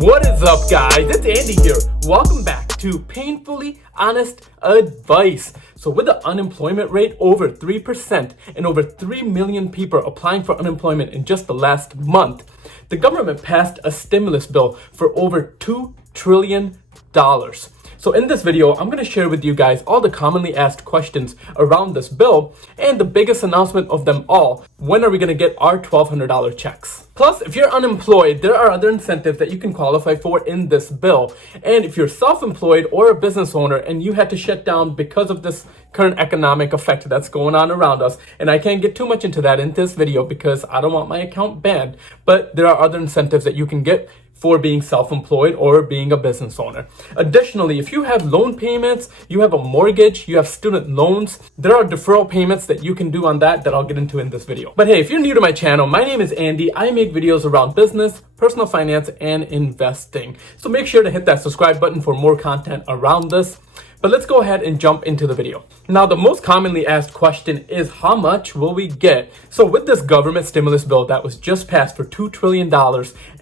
What is up, guys? It's Andy here. Welcome back to Painfully Honest Advice. So with the unemployment rate over 3% and over 3 million people applying for unemployment in just the last month, the government passed a stimulus bill for over $2 trillion. So in this video, I'm going to share with you guys all the commonly asked questions around this bill and the biggest announcement of them all. When are we going to get our $1,200 checks? Plus, if you're unemployed, there are other incentives that you can qualify for in this bill. And if you're self-employed or a business owner and you had to shut down because of this current economic effect that's going on around us, and I can't get too much into that in this video because I don't want my account banned, but there are other incentives that you can get for being self-employed or being a business owner. Additionally, if you have loan payments, you have a mortgage, you have student loans, there are deferral payments that you can do on that I'll get into in this video. But hey, if you're new to my channel, my name is Andy. I make videos around business, personal finance, and investing. So make sure to hit that subscribe button for more content around this. But let's go ahead and jump into the video. Now, the most commonly asked question is, how much will we get? So with this government stimulus bill that was just passed for $2 trillion,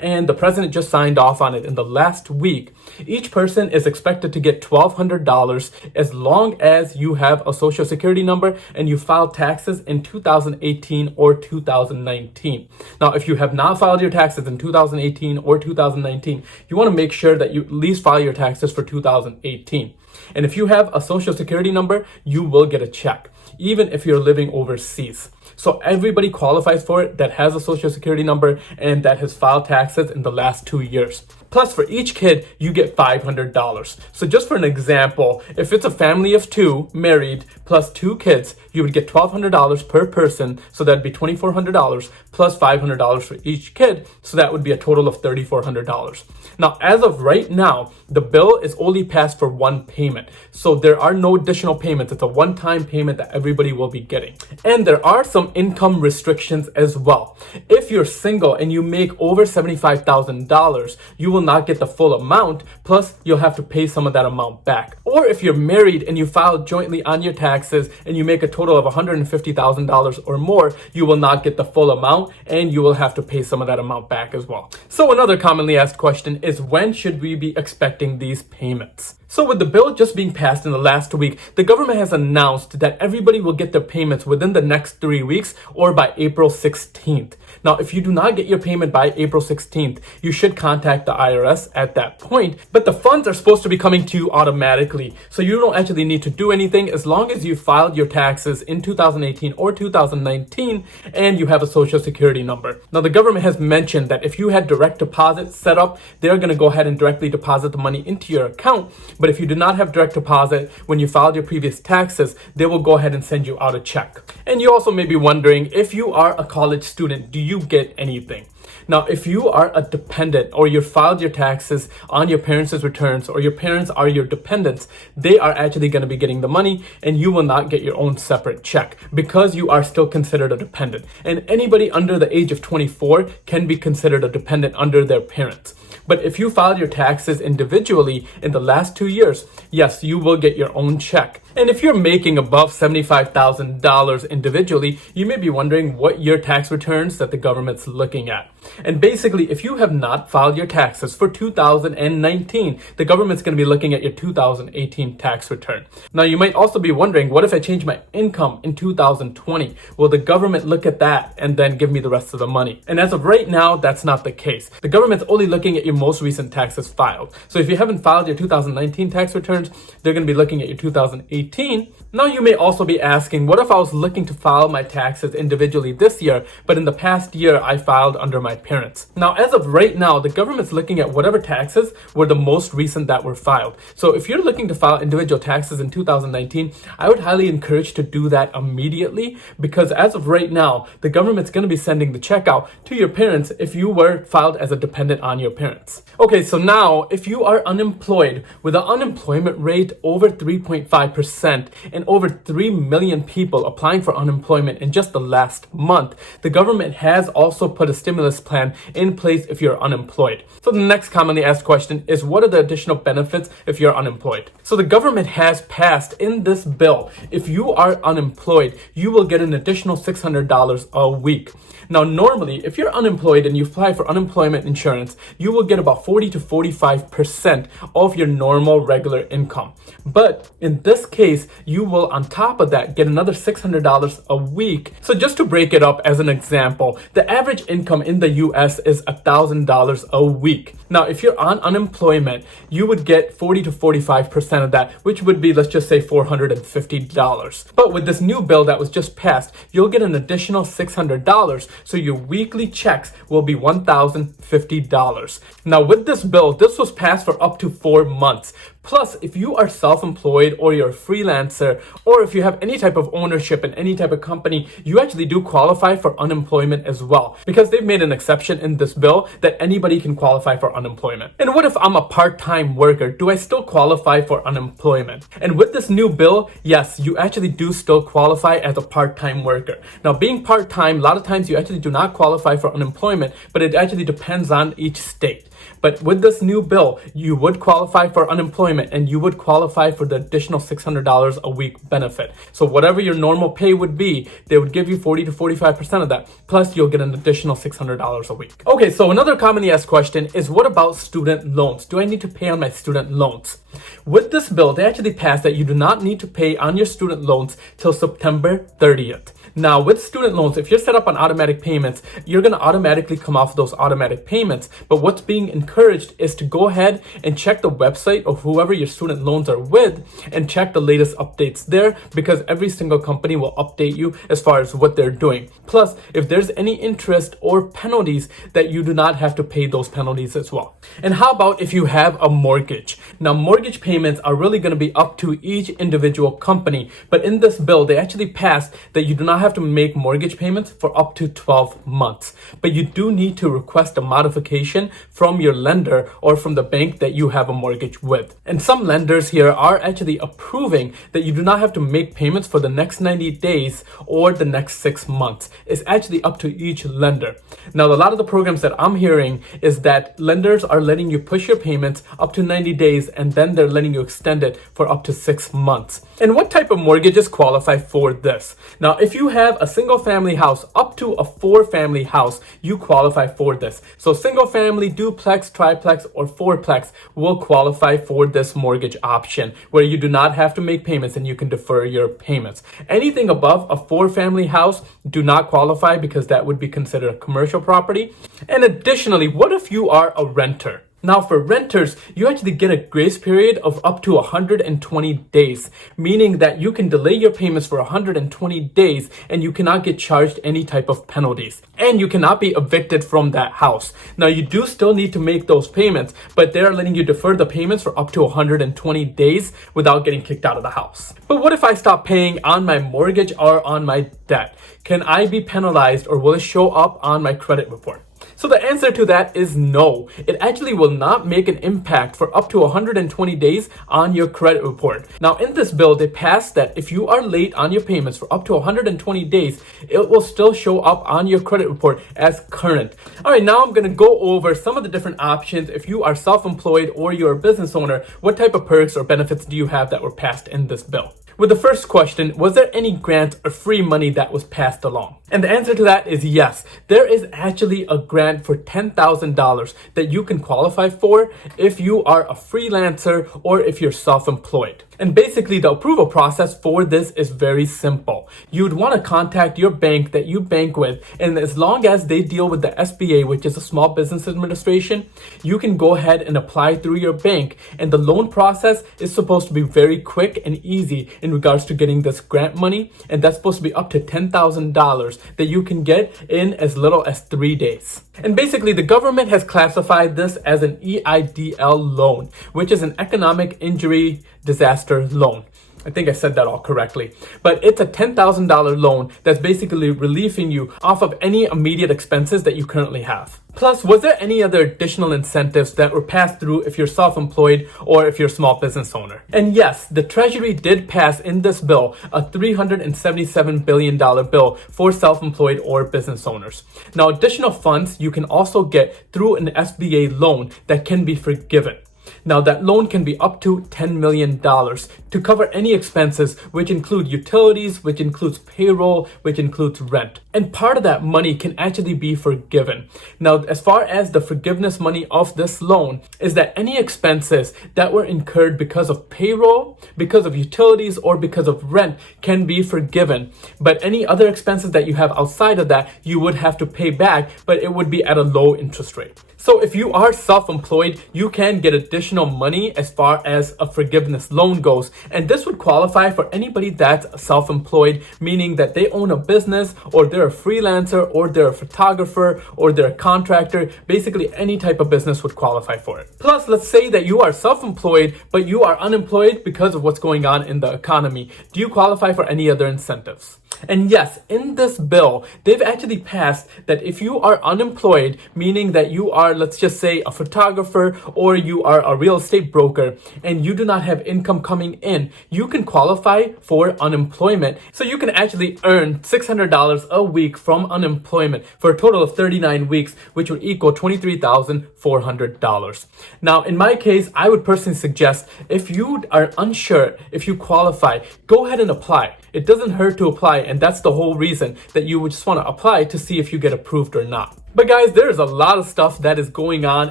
and the president just signed off on it in the last week, each person is expected to get $1,200 as long as you have a social security number and you filed taxes in 2018 or 2019. Now, if you have not filed your taxes in 2018 or 2019, you want to make sure that you at least file your taxes for 2018. And if you have a social security number, you will get a check, even if you're living overseas. So everybody qualifies for it that has a social security number and that has filed taxes in the last 2 years. Plus, for each kid, you get $500. So just for an example, if it's a family of two, married, plus 2 kids, you would get $1,200 per person. So that'd be $2,400 plus $500 for each kid. So that would be a total of $3,400. Now, as of right now, the bill is only passed for one payment. So there are no additional payments. It's a one-time payment that everybody will be getting. And there are some income restrictions as well. If you're single and you make over $75,000, you will not get the full amount, plus you'll have to pay some of that amount back. Or if you're married and you file jointly on your taxes and you make a total of $150,000 or more, you will not get the full amount and you will have to pay some of that amount back as well. So another commonly asked question is, when should we be expecting these payments? So with the bill just being passed in the last week, the government has announced that everybody will get their payments within the next 3 weeks or by April 16th. Now, if you do not get your payment by April 16th, you should contact the IRS at that point. But the funds are supposed to be coming to you automatically. So you don't actually need to do anything as long as you filed your taxes in 2018 or 2019 and you have a social security number. Now, the government has mentioned that if you had direct deposit set up, they're going to go ahead and directly deposit the money into your account. But if you do not have direct deposit when you filed your previous taxes, they will go ahead and send you out a check. And you also may be wondering, if you are a college student, do you get anything? Now, if you are a dependent or you filed your taxes on your parents' returns or your parents are your dependents, they are actually going to be getting the money and you will not get your own separate check because you are still considered a dependent. And anybody under the age of 24 can be considered a dependent under their parents. But if you filed your taxes individually in the last 2 years, yes, you will get your own check. And if you're making above $75,000 individually, you may be wondering what your tax returns that the government's looking at. And basically, if you have not filed your taxes for 2019, the government's going to be looking at your 2018 tax return. Now, you might also be wondering, what if I change my income in 2020? Will the government look at that and then give me the rest of the money? And as of right now, that's not the case. The government's only looking at your most recent taxes filed. So if you haven't filed your 2019 tax returns, they're going to be looking at your 2018. Now, you may also be asking, what if I was looking to file my taxes individually this year, but in the past year I filed under my parents? Now, as of right now, the government's looking at whatever taxes were the most recent that were filed. So if you're looking to file individual taxes in 2019, I would highly encourage to do that immediately, because as of right now, the government's going to be sending the check out to your parents if you were filed as a dependent on your parents. Okay, so now if you are unemployed with an unemployment rate over 3.5%, 3% and over 3 million people applying for unemployment in just the last month, the government has also put a stimulus plan in place if you're unemployed. So the next commonly asked question is, what are the additional benefits if you're unemployed? So the government has passed in this bill, if you are unemployed, you will get an additional $600 a week. Now, normally, if you're unemployed and you apply for unemployment insurance, you will get about 40 to 45% of your normal regular income. But in this case, you will, on top of that, get another $600 a week. So just to break it up as an example, the average income in the US is $1,000 a week. Now, if you're on unemployment, you would get 40 to 45% of that, which would be, let's just say, $450. But with this new bill that was just passed, you'll get an additional $600. So your weekly checks will be $1,050. Now, with this bill, this was passed for up to 4 months. Plus, if you are self-employed or you're a freelancer, or if you have any type of ownership in any type of company, you actually do qualify for unemployment as well, because they've made an exception in this bill that anybody can qualify for unemployment. And what if I'm a part-time worker? Do I still qualify for unemployment? And with this new bill, yes, you actually do still qualify as a part-time worker. Now, being part-time, a lot of times you actually do not qualify for unemployment, but it actually depends on each state. But with this new bill, you would qualify for unemployment and you would qualify for the additional $600 a week benefit. So whatever your normal pay would be, they would give you 40 to 45% of that. Plus, you'll get an additional $600 a week. Okay, so another commonly asked question is, what about student loans? Do I need to pay on my student loans? With this bill, they actually passed that you do not need to pay on your student loans till September 30th. Now, with student loans, if you're set up on automatic payments, you're going to automatically come off those automatic payments. But what's being encouraged is to go ahead and check the website of whoever your student loans are with and check the latest updates there, because every single company will update you as far as what they're doing. Plus, if there's any interest or penalties, that you do not have to pay those penalties as well. And how about if you have a mortgage? Now, mortgage payments are really going to be up to each individual company. But in this bill, they actually passed that you do not have to make mortgage payments for up to 12 months. But you do need to request a modification from your lender or from the bank that you have a mortgage with. And some lenders here are actually approving that you do not have to make payments for the next 90 days or the next 6 months. It's actually up to each lender. Now, a lot of the programs that I'm hearing is that lenders are letting you push your payments up to 90 days and then they're letting you extend it for up to 6 months. And what type of mortgages qualify for this? Now, if you have a single family house up to a 4-family house, you qualify for this. So single family, duplex, triplex, or fourplex will qualify for this mortgage option where you do not have to make payments and you can defer your payments. Anything above a 4-family house do not qualify because that would be considered a commercial property. And additionally, what if you are a renter? Now, for renters, you actually get a grace period of up to 120 days, meaning that you can delay your payments for 120 days and you cannot get charged any type of penalties. And you cannot be evicted from that house. Now, you do still need to make those payments, but they're letting you defer the payments for up to 120 days without getting kicked out of the house. But what if I stop paying on my mortgage or on my debt? Can I be penalized or will it show up on my credit report? So the answer to that is no. It actually will not make an impact for up to 120 days on your credit report. Now, in this bill, they passed that if you are late on your payments for up to 120 days, it will still show up on your credit report as current. All right, now I'm going to go over some of the different options. If you are self-employed or you're a business owner, what type of perks or benefits do you have that were passed in this bill? With the first question, was there any grant or free money that was passed along? And the answer to that is yes. There is actually a grant for $10,000 that you can qualify for if you are a freelancer or if you're self-employed. And basically, the approval process for this is very simple. You'd want to contact your bank that you bank with, and as long as they deal with the SBA, which is a Small Business Administration, you can go ahead and apply through your bank. And the loan process is supposed to be very quick and easy in regards to getting this grant money, and that's supposed to be up to $10,000 that you can get in as little as 3 days. And basically, the government has classified this as an EIDL loan, which is an economic injury disaster loan. I think I said that all correctly. But it's a $10,000 loan that's basically relieving you off of any immediate expenses that you currently have. Plus, was there any other additional incentives that were passed through if you're self-employed or if you're a small business owner? And yes, the Treasury did pass in this bill a $377 billion bill for self-employed or business owners. Now, additional funds you can also get through an SBA loan that can be forgiven. Now, that loan can be up to $10 million to cover any expenses, which include utilities, which includes payroll, which includes rent. And part of that money can actually be forgiven. Now, as far as the forgiveness money of this loan is that any expenses that were incurred because of payroll, because of utilities, or because of rent can be forgiven. But any other expenses that you have outside of that, you would have to pay back, but it would be at a low interest rate. So if you are self-employed, you can get additional money as far as a forgiveness loan goes. And this would qualify for anybody that's self-employed, meaning that they own a business, or they're a freelancer, or they're a photographer, or they're a contractor. Basically, any type of business would qualify for it. Plus, let's say that you are self-employed, but you are unemployed because of what's going on in the economy. Do you qualify for any other incentives? And yes, in this bill, they've actually passed that if you are unemployed, meaning that you are, let's just say, a photographer or you are a real estate broker and you do not have income coming in, you can qualify for unemployment. So you can actually earn $600 a week from unemployment for a total of 39 weeks, which would equal $23,400. Now, in my case, I would personally suggest if you are unsure if you qualify, go ahead and apply. It doesn't hurt to apply, and that's the whole reason that you would just want to apply to see if you get approved or not. But guys, there's a lot of stuff that is going on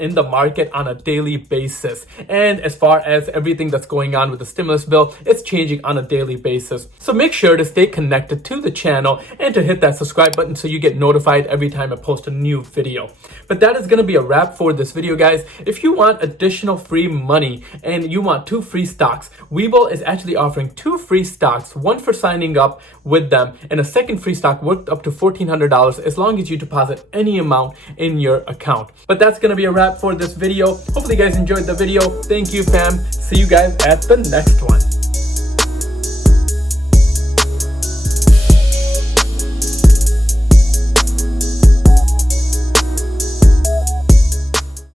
in the market on a daily basis. And as far as everything that's going on with the stimulus bill, it's changing on a daily basis. So make sure to stay connected to the channel and to hit that subscribe button so you get notified every time I post a new video. But that is going to be a wrap for this video, guys. If you want additional free money and you want 2 free stocks, Webull is actually offering 2 free stocks, one for signing up with them and a second free stock worth up to $1,400 as long as you deposit any amount in your account. But that's gonna be a wrap for this video. Hopefully you guys enjoyed the video. Thank you, fam. See you guys at the next one.